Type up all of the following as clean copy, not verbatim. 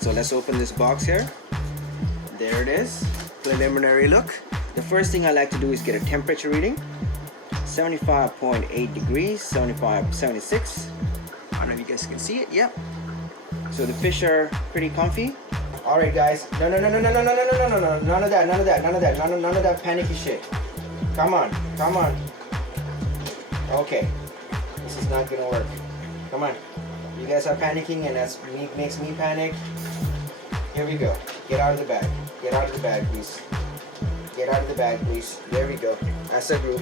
So let's open this box here. There it is, preliminary look. The first thing I like to do is get a temperature reading. 75.8 degrees, 76. I don't know if you guys can see it. Yep. So the fish are pretty comfy. All right, guys. No, none of that panicky shit. Come on. Okay, this is not gonna work. Come on. You guys are panicking, and that makes me panic. Here we go. Get out of the bag. Get out of the bag, please. Get out of the bag, please. There we go. As a group.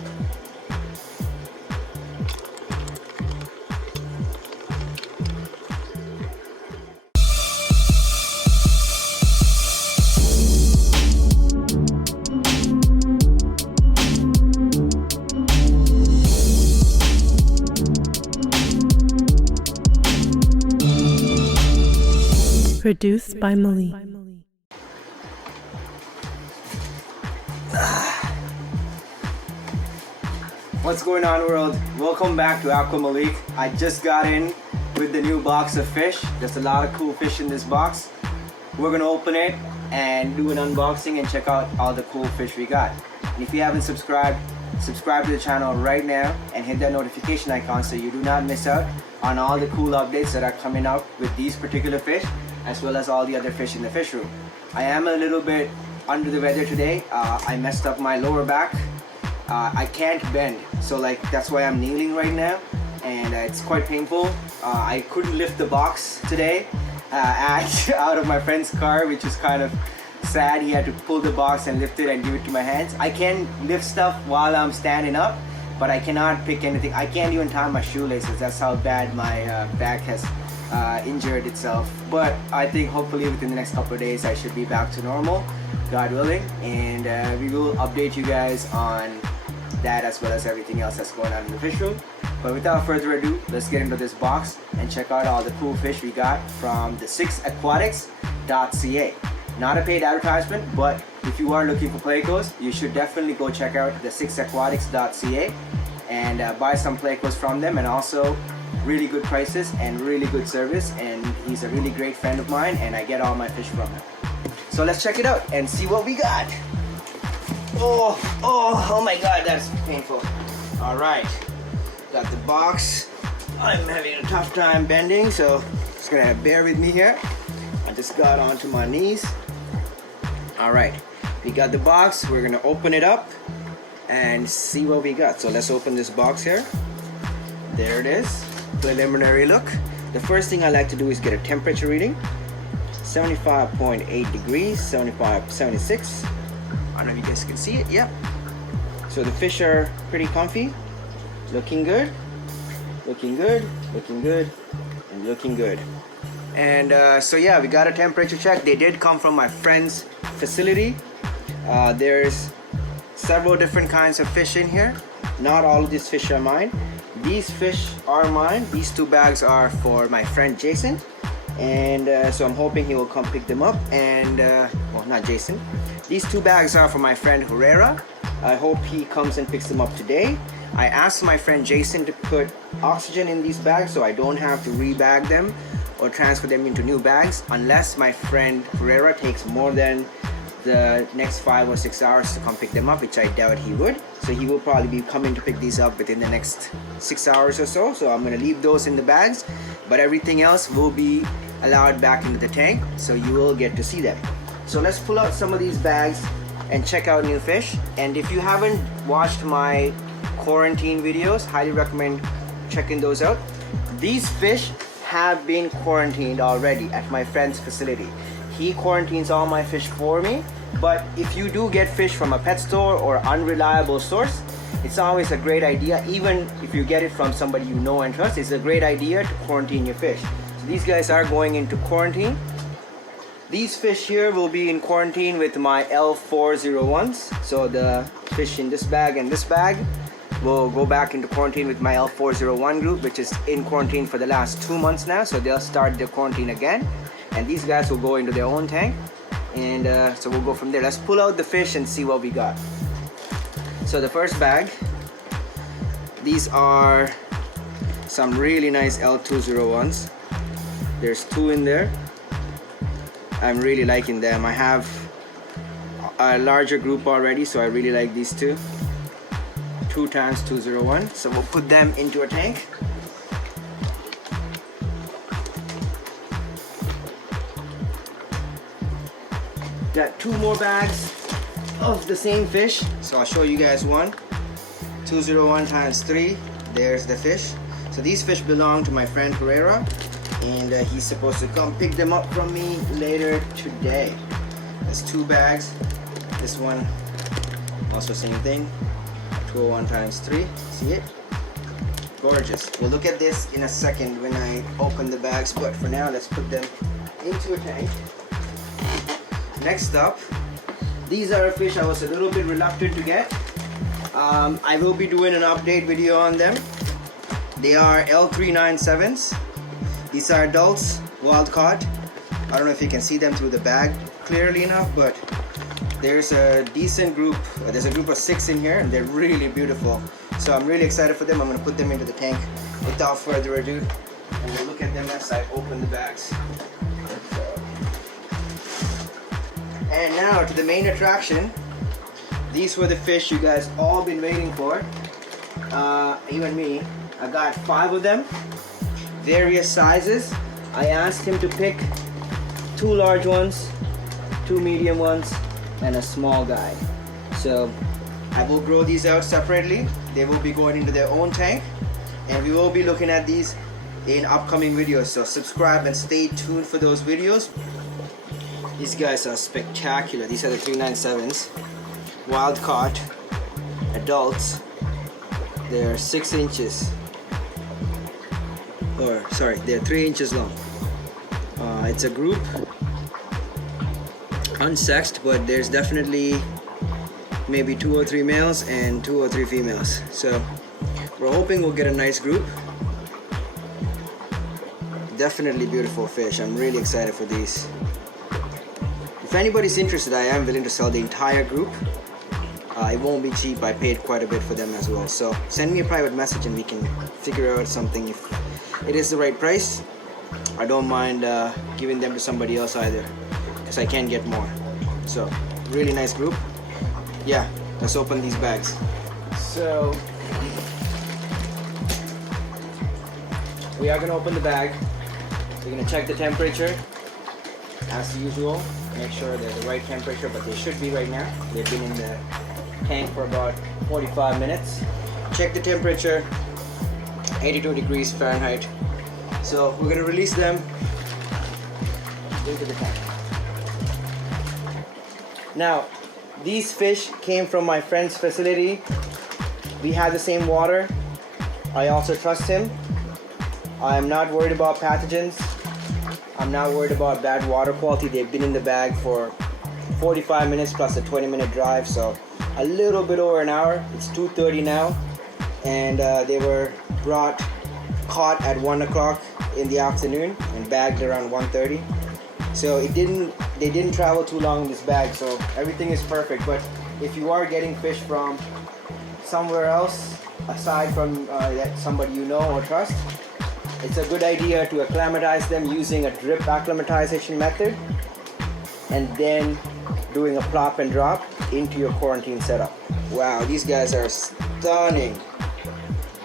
Produced by Malik. What's going on, world? Welcome back to Malik. I just got in with the new box of fish. There's a lot of cool fish in this box. We're gonna open it and do an unboxing and check out all the cool fish we got. And if you haven't subscribed, subscribe to the channel right now and hit that notification icon so you do not miss out on all the cool updates that are coming out with these particular fish, as well as all the other fish in the fish room. I am a little bit under the weather today. I messed up my lower back. I can't bend, so that's why I'm kneeling right now, and it's quite painful. I couldn't lift the box today out of my friend's car, which is kind of sad. He had to pull the box and lift it and give it to my hands. I can lift stuff while I'm standing up, but I cannot pick anything. I can't even tie my shoelaces. That's how bad my back has injured itself. But I think hopefully within the next couple of days I should be back to normal, God willing, and we will update you guys on that as well as everything else that's going on in the fish room. But without further ado, let's get into this box and check out all the cool fish we got from the 6aquatics.ca. Not a paid advertisement, but if you are looking for Plecos, you should definitely go check out the 6aquatics.ca and buy some Plecos from them, and also really good prices and really good service, and he's a really great friend of mine and I get all my fish from him. So let's check it out and see what we got. Oh my god, that's painful. Alright, got the box. I'm having a tough time bending, so just gonna bear with me here. I just got onto my knees. Alright, we got the box. We're gonna open it up and see what we got. So let's open this box here. There it is, preliminary look. The first thing I like to do is get a temperature reading. 75.8 degrees, 76. I don't know if you guys can see it. Yep. So the fish are pretty comfy, looking good, and looking good. And so yeah, we got a temperature check. They did come from my friend's facility. There's several different kinds of fish in here. Not all of these fish are mine. These fish are mine. These two bags are for my friend Jason, and so I'm hoping he will come pick them up. And well, not Jason. These two bags are for my friend Herrera. I hope he comes and picks them up today. I asked my friend Jason to put oxygen in these bags so I don't have to rebag them or transfer them into new bags, unless my friend Herrera takes more than the next 5 or 6 hours to come pick them up, which I doubt he would. So he will probably be coming to pick these up within the next 6 hours or so. So I'm gonna leave those in the bags, but everything else will be allowed back into the tank, so you will get to see them. So let's pull out some of these bags and check out new fish. And if you haven't watched my quarantine videos, highly recommend checking those out. These fish have been quarantined already at my friend's facility. He quarantines all my fish for me, but if you do get fish from a pet store or unreliable source, it's always a great idea, even if you get it from somebody you know and trust, it's a great idea to quarantine your fish. So these guys are going into quarantine. These fish here will be in quarantine with my L401s. So the fish in this bag and this bag will go back into quarantine with my L401 group, which is in quarantine for the last 2 months now. So they'll start their quarantine again. And these guys will go into their own tank. And so we'll go from there. Let's pull out the fish and see what we got. So the first bag, these are some really nice L201s. There's 2 in there. I'm really liking them. I have a larger group already, so I really like these two. 2 times 201. So we'll put them into a tank. Got 2 more bags of the same fish. So I'll show you guys one. 201 times 3. There's the fish. So these fish belong to my friend Pereira, and he's supposed to come pick them up from me later today. There's 2 bags. This one also same thing. 201 times 3. See it? Gorgeous. We'll look at this in a second when I open the bags, but for now let's put them into a tank. Next up, these are a fish I was a little bit reluctant to get. I will be doing an update video on them. They are L397s. These are adults, wild caught. I don't know if you can see them through the bag clearly enough, but there's a decent group. There's a group of 6 in here, and they're really beautiful. So I'm really excited for them. I'm gonna put them into the tank without further ado, and we'll look at them as I open the bags. And now to the main attraction. These were the fish you guys all been waiting for. Even me. I got 5 of them, various sizes. I asked him to pick 2 large ones, 2 medium ones, and a small guy. So I will grow these out separately. They will be going into their own tank, and we will be looking at these in upcoming videos. So subscribe and stay tuned for those videos. These guys are spectacular. These are the 397s, wild caught, adults. They're 6 inches. Or sorry, they're 3 inches long. It's a group, unsexed, but there's definitely maybe 2 or 3 males and 2 or 3 females. So we're hoping we'll get a nice group. Definitely beautiful fish. I'm really excited for these. If anybody's interested, I am willing to sell the entire group. It won't be cheap. I paid quite a bit for them as well. So send me a private message and we can figure out something. If it is the right price, I don't mind giving them to somebody else either, because I can get more. So really nice group. Yeah, let's open these bags. So we are gonna open the bag. We're gonna check the temperature as usual. Make sure they're the right temperature, but they should be right now. They've been in the tank for about 45 minutes. Check the temperature, 82 degrees Fahrenheit. So we're gonna release them into the tank. Now, these fish came from my friend's facility. We have the same water. I also trust him. I'm not worried about pathogens. I'm not worried about bad water quality. They've been in the bag for 45 minutes plus a 20-minute drive, so a little bit over an hour. It's 2:30 now, and they were caught at 1 o'clock in the afternoon and bagged around 1:30. So they didn't travel too long in this bag, so everything is perfect. But if you are getting fish from somewhere else aside from somebody you know or trust, it's a good idea to acclimatize them using a drip acclimatization method, and then doing a plop and drop into your quarantine setup. Wow, these guys are stunning.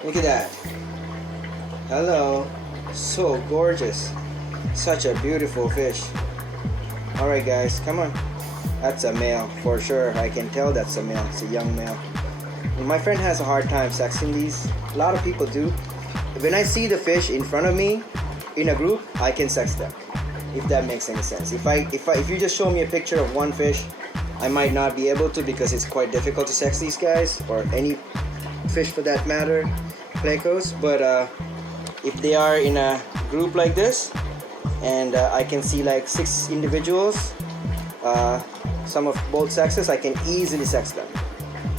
Look at that. Hello. So gorgeous. Such a beautiful fish. Alright guys, come on. That's a male for sure. I can tell that's a male. It's a young male. And my friend has a hard time sexing these. A lot of people do. When I see the fish in front of me in a group, I can sex them, if that makes any sense. If you just show me a picture of one fish, I might not be able to, because it's quite difficult to sex these guys, or any fish for that matter, Plecos. But if they are in a group like this, and I can see like 6 individuals, some of both sexes, I can easily sex them.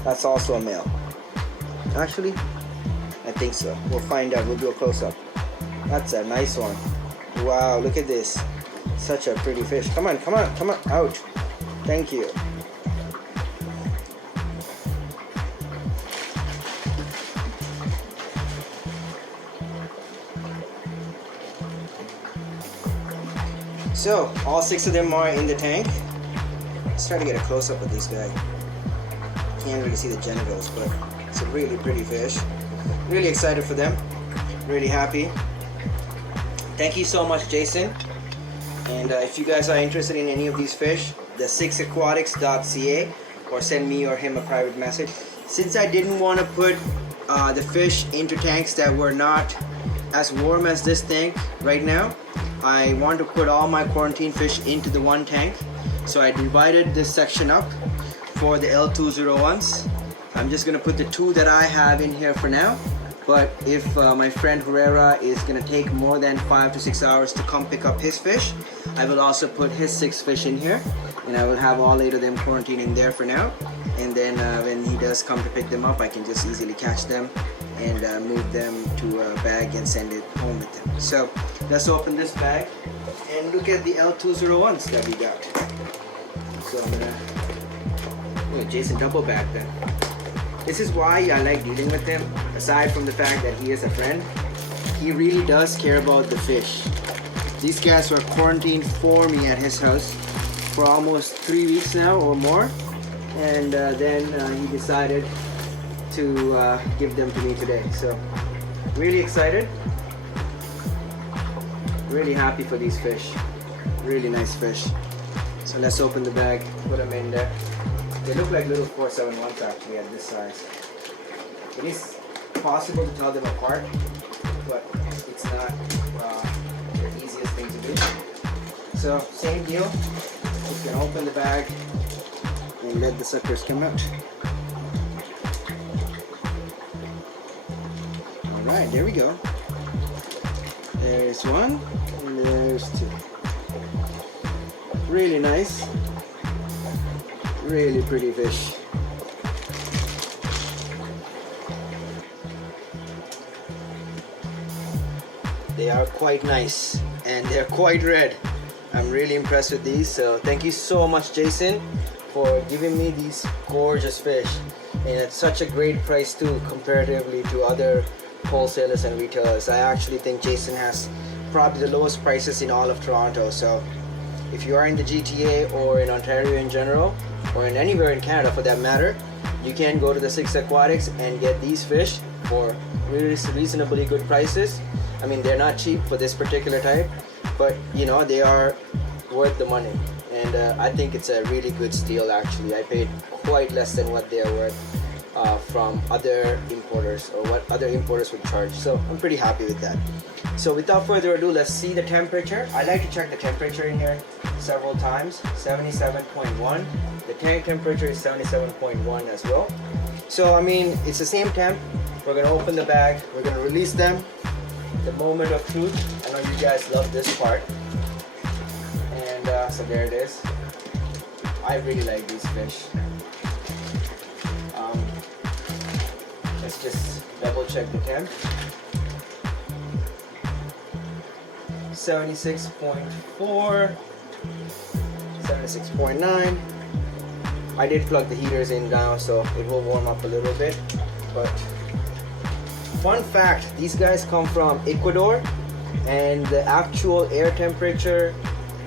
That's also a male. Actually, I think so. We'll find out. We'll do a close-up. That's a nice one. Wow, look at this. Such a pretty fish. Come on, come on, come on. Out. Thank you. So all 6 of them are in the tank. Let's try to get a close-up of this guy. Can't really see the genitals, but it's a really pretty fish. Really excited for them. Really happy. Thank you so much, Jason. And if you guys are interested in any of these fish, the 6aquatics.ca, or send me or him a private message. Since I didn't want to put the fish into tanks that were not as warm as this tank right now, I want to put all my quarantine fish into the one tank. So I divided this section up for the L201s. I'm just gonna put the 2 that I have in here for now. But if my friend Herrera is gonna take more than 5 to 6 hours to come pick up his fish, I will also put his 6 fish in here, and I will have all 8 of them quarantined in there for now. And then when he does come to pick them up, I can just easily catch them and move them to a bag and send it home with them. So let's open this bag and look at the L201s that we got. So I'm gonna Jason double bag them. This is why I like dealing with him. Aside from the fact that he is a friend, he really does care about the fish. These guys were quarantined for me at his house for almost 3 weeks now or more, and then he decided to give them to me today. So really excited, really happy for these fish. Really nice fish. So let's open the bag, put them in there. They look like little 471s actually at this size. It is possible to tell them apart, but it's not the easiest thing to do. So same deal, just gonna open the bag and let the suckers come out. Alright, there we go. There's 1 and there's 2. Really nice. Really pretty fish. They are quite nice and they're quite red. I'm really impressed with these, so thank you so much, Jason, for giving me these gorgeous fish, and at such a great price too, comparatively to other wholesalers and retailers. I actually think Jason has probably the lowest prices in all of Toronto. So if you are in the GTA or in Ontario in general, or in anywhere in Canada for that matter, you can go to the 6 Aquatics and get these fish for really reasonably good prices. I mean, they're not cheap for this particular type, but you know, they are worth the money, and I think it's a really good steal actually. I paid quite less than what they are worth from other importers, or what other importers would charge, so I'm pretty happy with that. So without further ado, let's see the temperature. I like to check the temperature in here several times. 77.1. The tank temperature is 77.1 as well. So I mean, it's the same temp. We're gonna open the bag, we're gonna release them. The moment of truth. I know you guys love this part. And so there it is. I really like these fish. Let's just double check the temp. 76.4, 76.9. I did plug the heaters in now, so it will warm up a little bit. But fun fact, these guys come from Ecuador, and the actual air temperature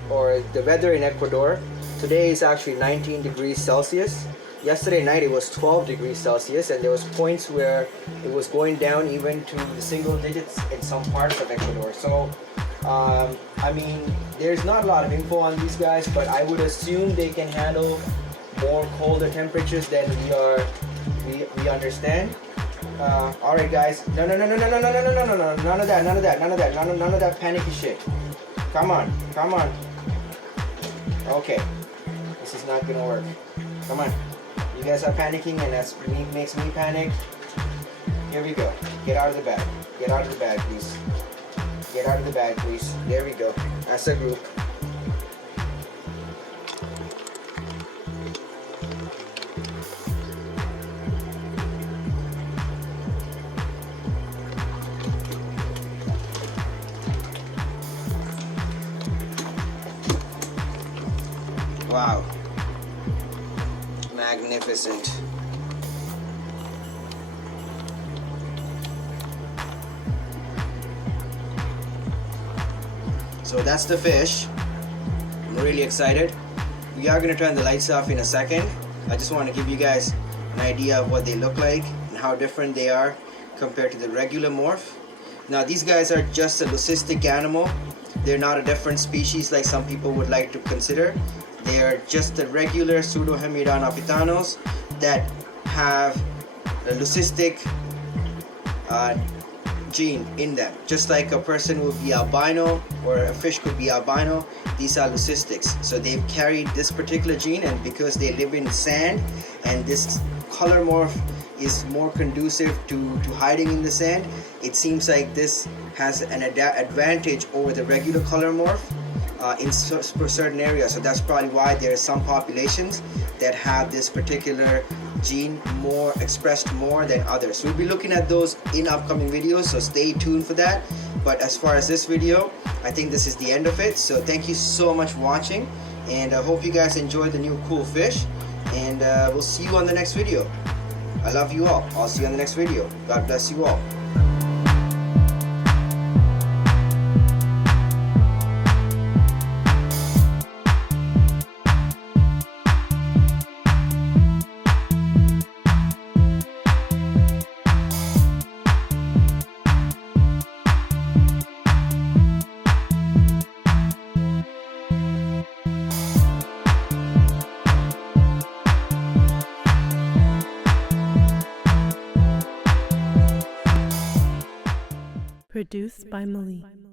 or the weather in Ecuador today is actually 19 degrees Celsius. Yesterday night it was 12 degrees Celsius, and there was points where it was going down even to the single digits in some parts of Ecuador. So I mean, there's not a lot of info on these guys, but I would assume they can handle more colder temperatures than we understand. Alright guys, no, none of that panicky shit. Come on. Okay, this is not gonna work. Come on, you guys are panicking, and that makes me panic. Here we go. Get out of the bag. Get out of the bag, please. Get out of the bag, please. There we go. As a group. Wow. Magnificent. So that's the fish. I'm really excited. We are going to turn the lights off in a second. I just want to give you guys an idea of what they look like and how different they are compared to the regular morph. Now these guys are just a leucistic animal. They're not a different species like some people would like to consider. They are just the regular pseudohemiodon opitanos that have a leucistic gene in them. Just like a person would be albino or a fish could be albino, these are leucistics. So they've carried this particular gene, and because they live in sand and this color morph is more conducive to hiding in the sand, it seems like this has an advantage over the regular color morph in certain areas. So that's probably why there are some populations that have this particular gene more expressed more than others. We'll be looking at those in upcoming videos, so stay tuned for that. But as far as this video, I think this is the end of it. So thank you so much for watching, and I hope you guys enjoyed the new cool fish, and we'll see you on the next video. I love you all. I'll see you on the next video. God bless you all. Produced by Mali.